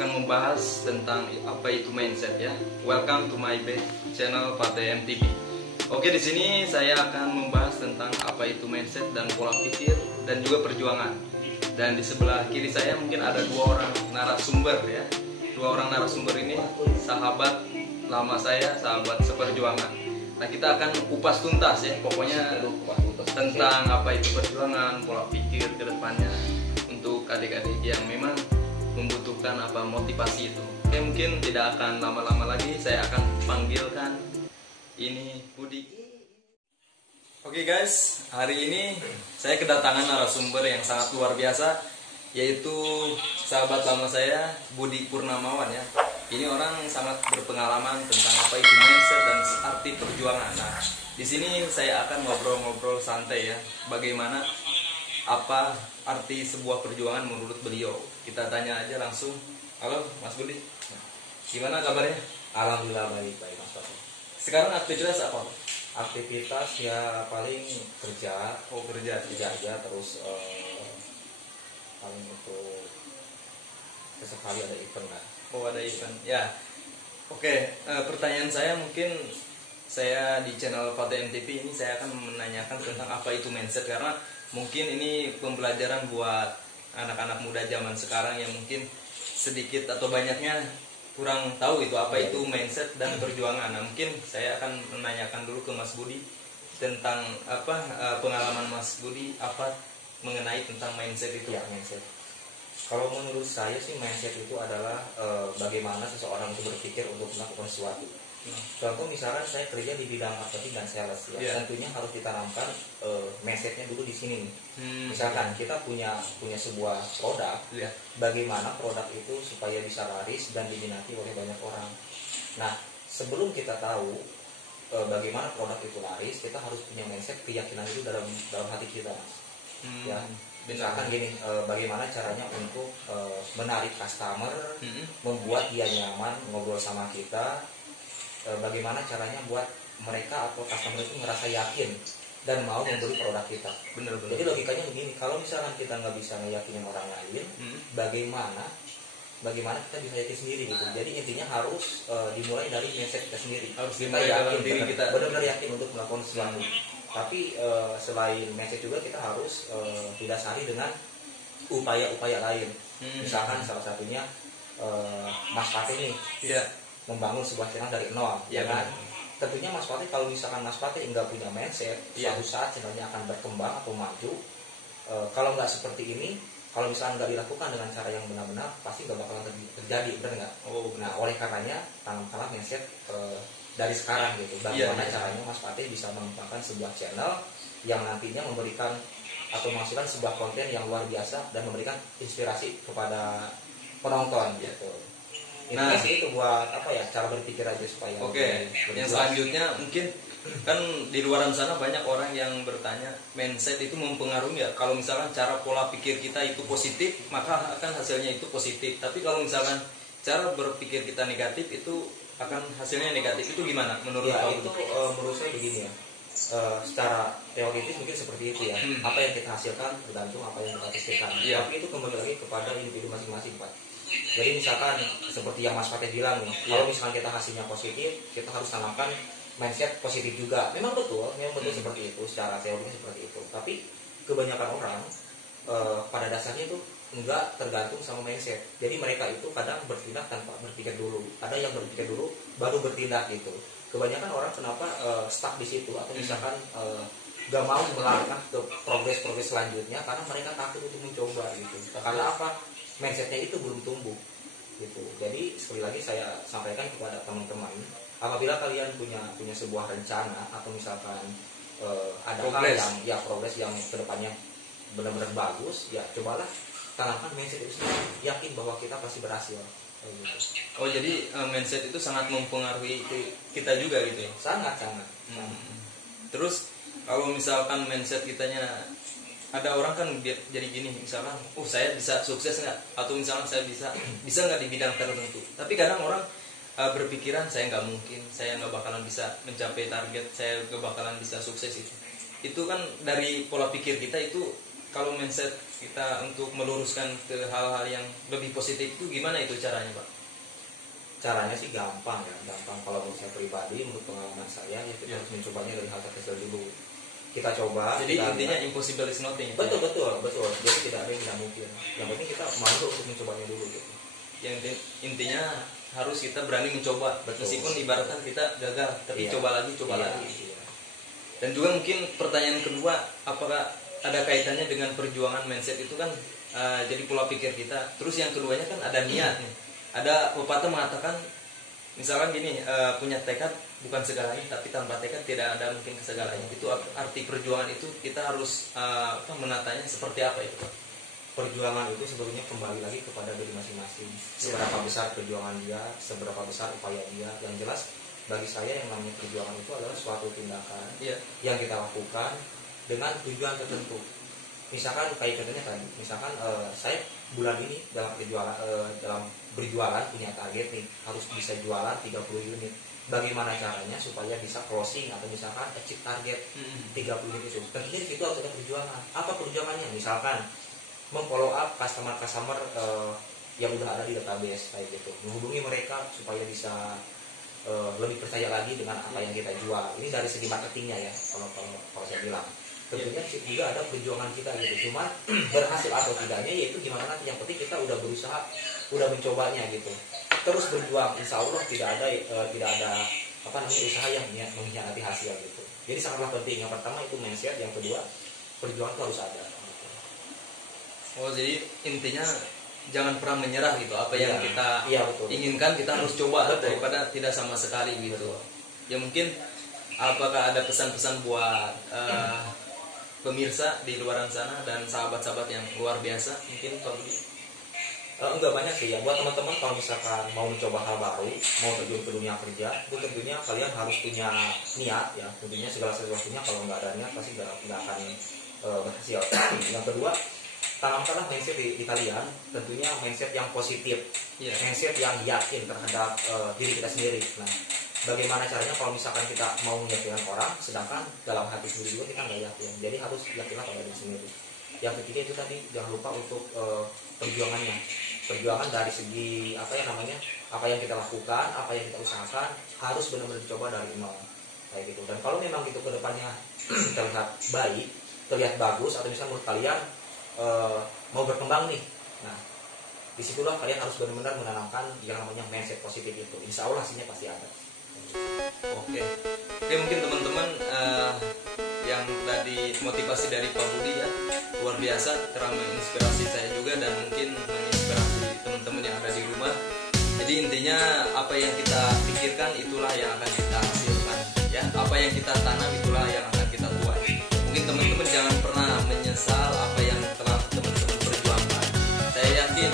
akan membahas tentang apa itu mindset ya. Welcome to my channel PTM TV. Oke, di sini saya akan membahas tentang apa itu mindset dan pola pikir dan juga perjuangan. Dan di sebelah kiri saya mungkin ada dua orang narasumber ya. Dua orang narasumber ini sahabat lama saya, sahabat seperjuangan. Nah, kita akan kupas tuntas ya, pokoknya tentang apa itu perjuangan, pola pikir ke depannya untuk adik-adik yang memang membutuhkan apa motivasi itu. Oke, mungkin tidak akan lama-lama lagi, saya akan panggilkan ini Budi. Oke guys, hari ini saya kedatangan narasumber yang sangat luar biasa, yaitu sahabat lama saya Budi Purnamawan ya. Ini orang sangat berpengalaman tentang apa itu mindset dan arti perjuangan. Nah, di sini saya akan ngobrol-ngobrol santai ya, bagaimana apa arti sebuah perjuangan menurut beliau. Kita tanya aja langsung. Halo Mas Budi, gimana kabarnya? Alhamdulillah baik Mas Pak. Sekarang aktivitas apa? Aktivitas ya paling kerja. Oh, kerja aja terus paling untuk sesekali ada event lah. Oh, ada event ya. Oke, pertanyaan saya mungkin saya di channel PTM TV ini saya akan menanyakan tentang apa itu mindset, karena mungkin ini pembelajaran buat anak-anak muda zaman sekarang yang mungkin sedikit atau banyaknya kurang tahu itu apa itu mindset dan perjuangan. Nah, mungkin saya akan menanyakan dulu ke Mas Budi tentang apa pengalaman Mas Budi apa mengenai tentang mindset itu. Ya, mindset. Kalau menurut saya sih mindset itu adalah bagaimana seseorang itu berpikir untuk melakukan sesuatu. Contoh misalkan saya kerja di bidang marketing dan sales ya, tentunya harus ditanamkan mindsetnya dulu di sini. Misalkan kita punya sebuah produk, bagaimana produk itu supaya bisa laris dan diminati oleh banyak orang. Nah, sebelum kita tahu bagaimana produk itu laris, kita harus punya mindset, keyakinan itu dalam hati kita, Mas. Ya, misalkan gini, bagaimana caranya untuk menarik customer, membuat dia nyaman ngobrol sama kita. Bagaimana caranya buat mereka atau customer itu merasa yakin dan mau membeli produk kita. Bener. Jadi logikanya begini, kalau misalkan kita nggak bisa meyakinin orang lain, bagaimana kita bisa yakin sendiri gitu. Jadi intinya harus dimulai dari mindset kita sendiri. Harus dimulai dalam diri kita. Benar-benar yakin untuk melakukan sesuatu. Tapi selain mindset juga kita harus didasari dengan upaya-upaya lain. Misalkan salah satunya Mas Fatih nih. Membangun sebuah channel dari nol, ya kan? Tentunya Mas Fatih, kalau misalkan Mas Fatih nggak punya mindset, suatu saat channelnya akan berkembang atau maju. Kalau nggak seperti ini, kalau misalkan nggak dilakukan dengan cara yang benar-benar, pasti nggak bakalan terjadi, benar nggak? Nah, oleh karenanya tanamkanlah mindset dari sekarang gitu. Bagaimana caranya Mas Fatih bisa mengembangkan sebuah channel yang nantinya memberikan atau menghasilkan sebuah konten yang luar biasa dan memberikan inspirasi kepada penonton gitu. Nah, itu buat apa ya, cara berpikir aja supaya. Oke, yang selanjutnya mungkin kan di luaran sana banyak orang yang bertanya mindset itu mempengaruhi ya. Kalau misalkan cara pola pikir kita itu positif, maka akan hasilnya itu positif. Tapi kalau misalkan cara berpikir kita negatif, itu akan hasilnya negatif. Itu gimana menurut kamu? Itu menurut saya begini ya. Secara teoritis mungkin seperti itu ya. Apa yang kita hasilkan tergantung apa yang kita pikirkan. Tapi itu kembali lagi kepada individu masing-masing, Pak. Jadi misalkan seperti yang Mas Fatih bilang nih, kalau misalkan kita hasilnya positif, kita harus tanamkan mindset positif juga. Memang betul seperti itu, secara teorinya seperti itu. Tapi kebanyakan orang pada dasarnya itu enggak tergantung sama mindset. Jadi mereka itu kadang bertindak tanpa berpikir dulu. Ada yang berpikir dulu baru bertindak gitu. Kebanyakan orang kenapa stuck di situ atau misalkan gak mau melangkah ke progres selanjutnya karena mereka takut untuk mencoba gitu. Karena apa? Mindsetnya itu belum tumbuh gitu. Jadi sekali lagi saya sampaikan kepada teman-teman, apabila kalian punya sebuah rencana atau misalkan ada hal yang progres yang kedepannya benar-benar bagus, ya cobalah tanamkan mindset itu sendiri, yakin bahwa kita pasti berhasil gitu. Oh, jadi mindset itu sangat mempengaruhi kita juga gitu ya? Sangat. Terus kalau misalkan mindset kitanya, ada orang kan jadi gini, misalkan, saya bisa sukses nggak? Atau misalkan saya bisa nggak di bidang tertentu. Tapi kadang orang berpikiran saya nggak mungkin, saya nggak bakalan bisa mencapai target, saya nggak bakalan bisa sukses itu. Itu kan dari pola pikir kita itu kalau mindset kita untuk meluruskan ke hal-hal yang lebih positif itu gimana itu caranya, Pak? Caranya sih gampang ya, gampang. Kalau menurut saya pribadi, menurut pengalaman saya, ya kita harus mencobanya dari hal terkecil dulu. Kita coba. Jadi kita intinya lihat. impossible is nothing. Betul. Jadi tidak ada yang tidak mungkin. Yang penting kita mampu untuk mencobanya dulu gitu. Yang intinya harus kita berani mencoba. Betul. Meskipun ibaratkan kita gagal, tapi Iya. coba lagi. Iya. Dan juga mungkin pertanyaan kedua, apakah ada kaitannya dengan perjuangan mindset itu kan jadi pola pikir kita. Terus yang keduanya kan ada niat nih. Ada pepatah mengatakan misalkan gini, punya tekad bukan segalanya, tapi tanpa tekad tidak ada mungkin segalanya. Itu arti perjuangan itu kita harus menatanya seperti apa itu, Pak? Perjuangan itu sebetulnya kembali lagi kepada diri masing-masing. Seberapa besar perjuangan dia, seberapa besar upaya dia. Yang jelas bagi saya yang namanya perjuangan itu adalah suatu tindakan yang kita lakukan dengan tujuan tertentu. Misalkan kayak contohnya tadi, misalkan saya bulan ini dalam berjualan punya target nih, harus bisa jualan 30 unit. Bagaimana caranya supaya bisa closing atau misalkan achieve target 30 unit itu? Tentunya di situ harus ada perjuangan. Apa perjuangannya? Misalkan memfollow up customer yang udah ada di database kayak gitu, menghubungi mereka supaya bisa lebih percaya lagi dengan apa yang kita jual. Ini dari segi marketingnya ya, kalau saya bilang. Tentunya juga ada perjuangan kita gitu. Cuma berhasil atau tidaknya yaitu gimana nanti. Yang penting kita udah berusaha, udah mencobanya gitu. Terus berjuang, insya Allah tidak ada usaha yang mengkhianati hasil gitu. Jadi sangatlah penting. Yang pertama itu mindset, yang kedua perjuangan itu harus ada. Gitu. Oh, jadi intinya jangan pernah menyerah gitu. Apa yang kita inginkan kita harus coba daripada tidak sama sekali gitu. Ya mungkin apakah ada pesan-pesan buat pemirsa di luar sana dan sahabat-sahabat yang luar biasa mungkin, Pak Budi? Enggak banyak sih ya. Buat teman-teman kalau misalkan mau mencoba hal baru, mau terjun ke dunia kerja, itu tentunya kalian harus punya niat ya. Tentunya segala sesuatunya kalau nggak ada niat pasti nggak akan berhasil. Yang kedua, tanamkanlah mindset di kalian, tentunya mindset yang positif, mindset yang yakin terhadap diri kita sendiri. Nah, bagaimana caranya kalau misalkan kita mau meyakinkan orang, sedangkan dalam hati sendiri juga kita nggak yakin. Jadi harus yakinlah pada diri sendiri. Yang ketiga itu tadi, jangan lupa untuk perjuangannya. Perjuangan dari segi apa yang kita lakukan, apa yang kita usahakan harus benar-benar dicoba dari nol kayak gitu. Dan kalau memang itu kedepannya terlihat baik, terlihat bagus, atau misalnya menurut kalian mau berkembang nih, nah disitulah kalian harus benar-benar menanamkan yang namanya mindset positif itu. Insya Allah hasilnya pasti ada. Oke, mungkin teman-teman yang tadi motivasi dari Pak Budi ya luar biasa, telah menginspirasi saya juga dan mungkin menginspirasi teman-teman yang ada di rumah. Jadi intinya apa yang kita pikirkan itulah yang akan kita hasilkan ya, apa yang kita tanam itulah yang akan kita tuai. Mungkin teman-teman jangan pernah menyesal apa yang telah teman-teman perjuangkan. Saya yakin